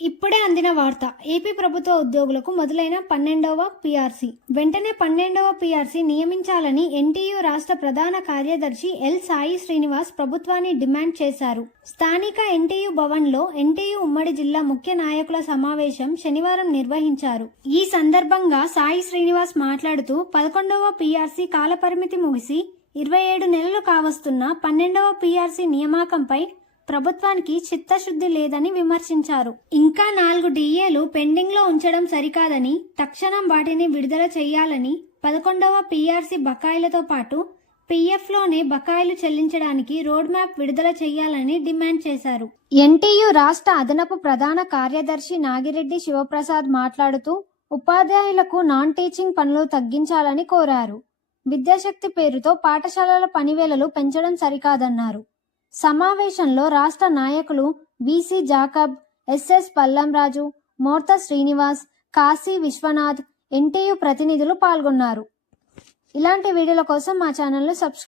ఇప్పుడే అందిన వార్త. ఏపీ ప్రభుత్వ ఉద్యోగులకు మొదలైన పన్నెండవ పీఆర్సీ. వెంటనే పన్నెండవ పీఆర్సీ నియమించాలని ఎన్టీయూ రాష్ట్ర ప్రధాన కార్యదర్శి ఎల్ సాయి శ్రీనివాస్ ప్రభుత్వాన్ని డిమాండ్ చేశారు. స్థానిక ఎన్టీయూ భవన్లో ఎన్టీయూ ఉమ్మడి జిల్లా ముఖ్య నాయకుల సమావేశం శనివారం నిర్వహించారు. ఈ సందర్భంగా సాయి శ్రీనివాస్ మాట్లాడుతూ పదకొండవ పీఆర్సీ కాలపరిమితి ముగిసి ఇరవై ఏడు నెలలు కావస్తున్న పన్నెండవ పీఆర్సీ నియామకంపై ప్రభుత్వానికి చిత్తశుద్ధి లేదని విమర్శించారు. ఇంకా నాలుగు డిఏలు పెండింగ్లో ఉంచడం సరికాదని తక్షణం వాటిని విడుదల చేయాలని పదకొండవ పీఆర్సీ బకాయిలతో పాటు పీఎఫ్లోనే బకాయిలు చెల్లించడానికి రోడ్ మ్యాప్ విడుదల చేయాలని డిమాండ్ చేశారు. ఎన్టీయు రాష్ట్ర అదనపు ప్రధాన కార్యదర్శి నాగిరెడ్డి శివప్రసాద్ మాట్లాడుతూ ఉపాధ్యాయులకు నాన్ టీచింగ్ పనులు తగ్గించాలని కోరారు. విద్యాశక్తి పేరుతో పాఠశాలల పనివేళలు పెంచడం సరికాదన్నారు. సమావేశంలో రాష్ట్ర నాయకులు BC Jacob SS Pallamraju Morta Srinivas Kashi Viswanath NTU ప్రతినిధులు పాల్గొన్నారు. ఇలాంటి వీడియోల కోసం మా ఛానల్ను సబ్స్క్రైబ్